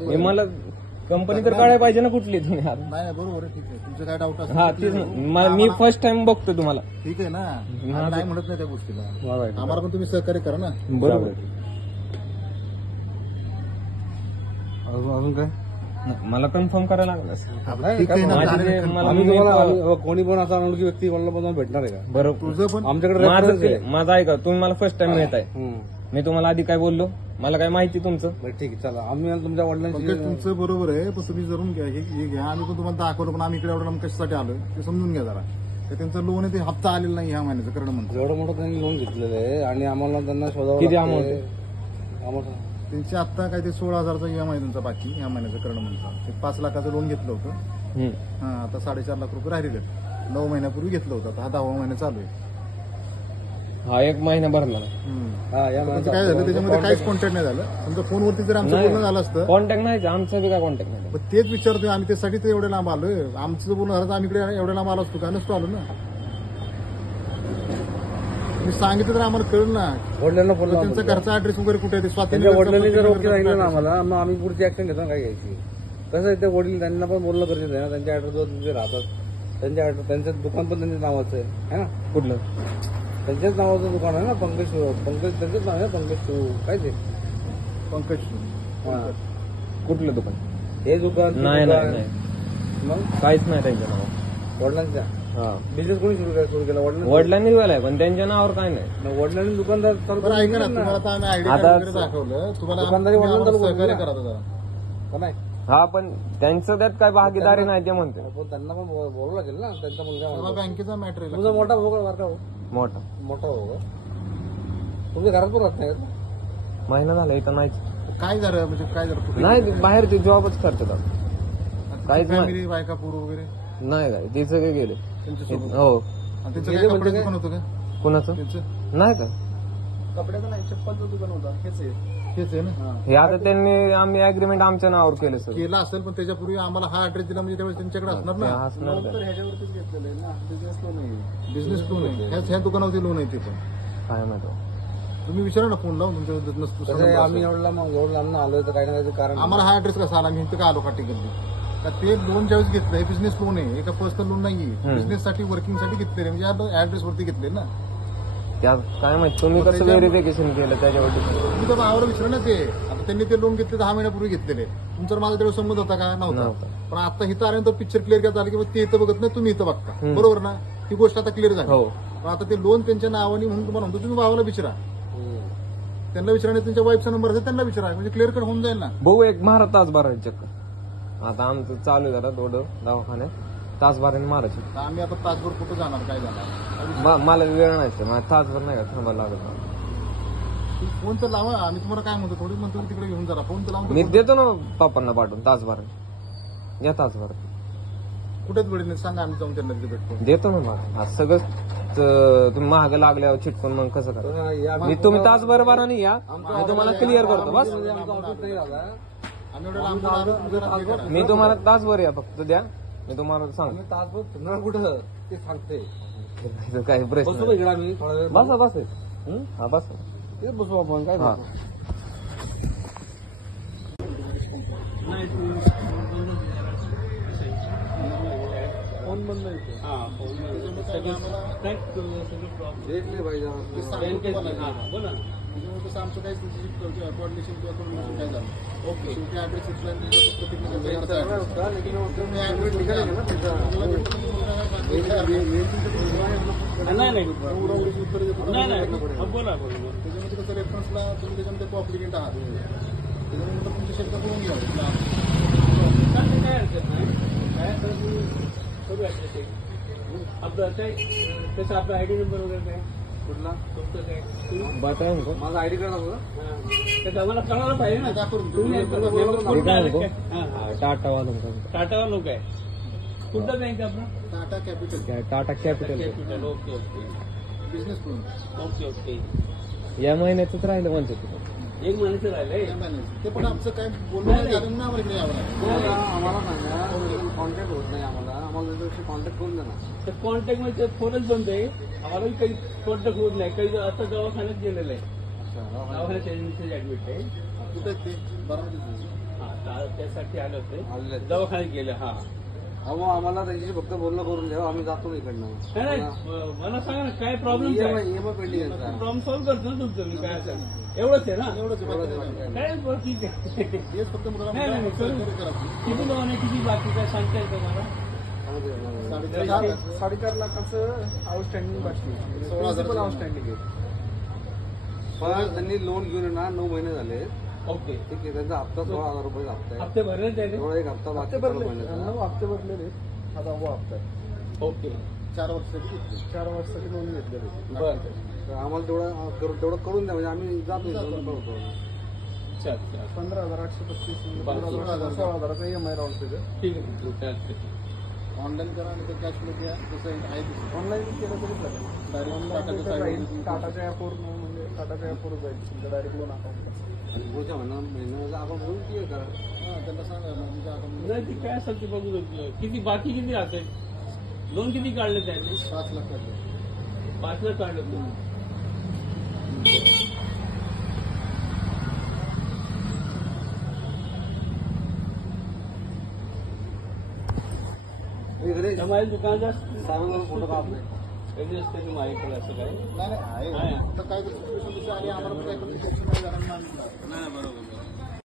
हे मला कंपनी तर काढायला पाहिजे ना कुठली तुम्ही नाही बरोबर आहे, ठीक आहे. तुमचं काय डाऊट असेल हा तेच मी फर्स्ट टाइम बघतो तुम्हाला. ठीक आहे ना, आम्ही नाही म्हणत नाही त्या गोष्टीला. आम्हाला पण तुम्ही सहकार्य करा ना. बरोबर. अजून काय मला कन्फर्म करायला लागलं. ठीक आहे ना, आम्ही तुम्हाला कोणी पण असा अनोळखी व्यक्ती मला भेटणार आहे का? बरोबर. तुझं पण आमच्याकडे माझं ऐका, तुम्ही मला फर्स्ट टाइम मिळत आहे. मी तुम्हाला आधी काय बोललो, मला काय माहिती तुमचं. ठीक आहे, चला आम्ही तुमच्या वडिलांची तुमचं बरोबर आहे, पण तुम्ही जरून घ्या, हे घ्या. आम्ही पण तुम्हाला दाखवलं, पण आम्ही इकडे एवढं कशासाठी आलो ते समजून घ्या जरा. तर त्यांचं लोन आहे ते हप्ता आलेला नाही ह्या महिन्याचं करणं म्हणतो. एवढं मोठं त्यांनी लोन घेतलेलं आहे आणि आम्हाला त्यांना शोधावं किती लागतंय. अमाऊंट आहे? त्यांचे आता काय ते 16,000चा EMI त्यांचा बाकी ह्या महिन्याचं करणं म्हणतात. ते 5 लाखाचं लोन घेतलं होतं. हा, आता 4.5 लाख रुपये राहिलेले आहेत. 9 महिन्यापूर्वी घेतलं होतं, आता हा 10वा महिना चालू आहे. हा 1 महिना भरला. म्हणजे काय झालं, त्याच्यामध्ये काहीच कॉन्टॅक्ट नाही झालं. तुमचं फोनवरती जर आमचं बोलणं झालं असतं. कॉन्टॅक्ट नाही, आमचं बी काय कॉन्टॅक्ट नाही. पण तेच विचारतोय आम्ही, त्यासाठी तर एवढ्या लांब आलोय. आमचं बोलणं झालं तर आम्ही इकडे एवढ्या लांब आलो असतो का? नसतो आलो ना. मी सांगितलं तर आम्हाला कळलं ना. वडिलांना बोललो, त्यांचा घरचा ऍड्रेस वगैरे कुठे आहे ते त्यांच्या वडिलांनी जर ओके सांगितलं ना आम्हाला, मग आम्ही पुढची ऍक्शन घेतो काय घ्यायची. कसं आहे, ते वडील त्यांना पण बोलणं गरजेचं आहे ना. त्यांच्या ऍड्रेसवर तिथे राहतात, त्यांचं दुकान पण त्यांच्या नावाचं आहे ना. कुठलं? त्यांच्याच नावाचं दुकान आहे ना, पंकज त्यांचंच नाव आहे ना, पंकज शिव काय ते पंकज. कुठलं दुकान? हे दुकान नाही मग काहीच नाही त्यांच्या नावावर. वडिलांच्या बिझनेस कोणी सुरू केला? वडिलांनी केलाय, पण त्यांच्या नावावर काय नाही. वडिलांनी दुकानदार बरं ऐका ना, तुम्हाला आता आम्ही आयडी कार्ड वगैरे दाखवलं, तुम्हाला दुकानदारी वडिलांना सहकार्य करा जरा. नाही. हा, पण त्यांचं त्यात काय भागीदारी नाही ते म्हणते. त्यांना पण बोलावं लागेल ना. त्यांचा मुलगा बँकेचा मॅटर आहे. तुझा मोठा भाऊ का? मोठा भाऊ का? तुमच्या घरात पण राहत नाही? महिना झाला इथं नाही. काय झालं म्हणजे काय झालं? नाही, बाहेर ते जॉबच करतात. काहीच नाही. फॅमिली, बायका, पोरं वगैरे नाही काय ते सगळे गेले. त्यांच्यासोबत. हो. आणि त्यांचं काय कपड्याचं दुकान होतं का? कुणाचं? त्यांचं नाही का? कपड्याचं नाही, चप्पलचं दुकान होतं. हेच आहे ना. हे आता त्यांनी आम्ही अग्रीमेंट आमच्या नावावर केलं सर. केलं असेल, पण त्याच्यापूर्वी आम्हाला हा ऍड्रेस दिला म्हणजे त्यावेळेस त्यांच्याकडे असणार ना. ह्याच्यावरतीच घेतलेलं आहे ना. बिझनेस लोन आहे. बिझनेस लोन आहे, ह्या दुकानावरती लोन आहे ते पण. काय माहिती. तुम्ही विचारा ना फोन लावून तुमच्या नसतो. आम्ही एवढं आलोय तर काही ना काही कारण आम्हाला हा ऍड्रेस कसा आला, मी इथं का आलो काटेकरली का? ते लोन ज्यावेळेस घेतलं, हे बिझनेस लोन आहे, एका पर्सनल लोन नाहीये. बिझनेस साठी, वर्किंग साठी घेतलेले, म्हणजे ऍड्रेस वरती घेतले ना. त्यात काय माहिती तुम्ही कसं व्हेरिफिकेशन केलं त्याच्यावरती? तुम्ही तर भावाला विचारा ना ते. आता त्यांनी ते लोन घेतले 10 महिन्यापूर्वी घेतलेले. तुमचा माझा तेवढा संबंध होता का? नव्हता. पण आता इथं आल्यानंतर पिक्चर क्लिअर काय झालं की ते इथं बघत नाही, तुम्ही इथं बघता. बरोबर ना? ही गोष्ट आता क्लिअर झाली. हो. पण आता ते लोन त्यांच्या नावाने म्हणून तुम्हाला म्हणतो, तुम्ही भावाला विचारा. त्यांना विचारा, त्यांच्या वाईफचा नंबर असेल त्यांना विचारा, म्हणजे क्लिअर कट होऊन जाईल ना. भाऊ एक मारा तासभर चक्कर. आता आमचं चालू आहे जरा थोडं दवाखान्यात, तासभराने मारायची. आम्ही आता तासभर कुठं जाणार, काय जाणार? मला वेळ नाही सर, मला तासभर नाही का थांबायला लागत. फोन तर लावा, आम्ही तुम्हाला काय म्हणतो, थोडी म्हणतो तिकडे घेऊन जरा फोन तर लावून. मी देतो ना पप्पांना पाठवून तासभर. या तासभर कुठेच वेळ सांगा, आम्ही जाऊन त्यांना तिथे भेटतो. देतो ना मला असं तुम्ही महाग लागल्यावर चिटकून मग कसं करा. मी तुम्ही तासभर बारा नाही या, मी तुम्हाला क्लिअर करतो बस. मी तुम्हाला तासभर या फक्त द्या, मी तुम्हाला सांगतो. तासभर कुठं ते सांगते काही प्रश्न बसा बस. हा बस बसू आपण काय फोन बंद कसं आमचं काही कोऑर्डिनेशन किंवा कोऑर्डिनेशन काय झालं. ओके, ऍड्रेस बोला. त्याच्यामध्ये कसं रेफरन्सला तुम्ही त्याच्यामध्ये कॉम्प्लिकेंट आहात, त्याच्यानंतर तुमचे शब्द करून घ्या. काय अडचण नाही, काय करू आपलं काय त्याचा आपला आयडी नंबर वगैरे काय कुठला तुमचं काय बताय माझा आयडी कार्ड होता त्याचा आम्हाला कळायला पाहिजे ना. टाटा लोक आहे. कुठला बँक आपला? Tata capital. Tata capital. Okay okay. Business loan. Okay okay. या महिन्यातच राहिलं म्हणतो. 1 महिन्याचं राहिलंय ते पण आमचं काय बोलणं झालं ना, आम्हाला इकडे यावं. आम्हाला सांगा, कॉन्टॅक्ट होत नाही आम्हाला कॉन्टॅक्ट करून द्या ना. तर कॉन्टॅक्ट मध्ये फोनच बंद आहे, आम्हाला काही कॉन्टॅक्ट होत नाही. काही असं दवाखान्यात गेलेलं आहे, दवाखान्यात ऍडमिट आहे. कुठे ते बरोबर. त्यासाठी आले होते दवाखान्यात गेले. हा अहो आम्हाला त्याच्याशी फक्त बोलणं करून द्या, आम्ही जातो इकडनं. नाही मला सांगा ना काय प्रॉब्लेम EMI पेंडिंग आहे. प्रॉब्लेम सॉल्व्ह करतो ना तुमचं मी काय असेल एवढंच आहे ना. काय बरं ठीक आहे. हेच फक्त मुलाला नाही नाही करू. किती लोन आहे किती बाकी काय सांगता येतं मला. 4.5 लाखाचं आउटस्टँडिंग बाकी 16,000 आउटस्टँडिंग आहे. पण त्यांनी लोन घेऊन ना 9 महिने झाले. ओके ठीक आहे, त्यांचा हप्ता 16,000 रुपये हप्ता आहे. हप्ते भरले त्याने. तेवढा एक हप्ता बाकी हप्ते भरले, महिन्याचा. 9 हप्ते भरलेले. हा 10वा हप्ता आहे. ओके 4 वर्षासाठी घेतले. 4 वर्षासाठी लोन घेतलेले. बरं तर आम्हाला तेवढं करून द्या, म्हणजे आम्ही जातो करतो. अच्छा अच्छा 15,835 16,000. 16,000चा EMI राहून त्याचं. ठीक आहे चालतंय. ऑनलाईन करा आणि कॅश फ्लो द्या. जसं आहे ऑनलाईन केलं तरी चालेल. डायरेक्ट टाटाच्या राहील. साईडवर टाटाच्या ॲपवर म्हणजे टाटाच्या ॲपवर जाईल तुमचं डायरेक्ट लोन अकाउंट. आणि पुढच्या महिन्याचा आपण बोलून क्लिअर करा. त्यांना सांगा ना तुमच्या अकाउंट नाही ती काय असेल ते बघू किती बाकी किती असेल. लोन किती काढले त्याने. 5 लाख काढले. 5 लाख काढले तुम्ही. माझ्या दुकानात साहेबांना फोटो काढले. कधी असते की माझ्याकडे असं काय. नाही आहे. तर काय सिच्युएशन आणि आम्हाला पण काय टेन्शन नाही झालं. नाही बरोबर.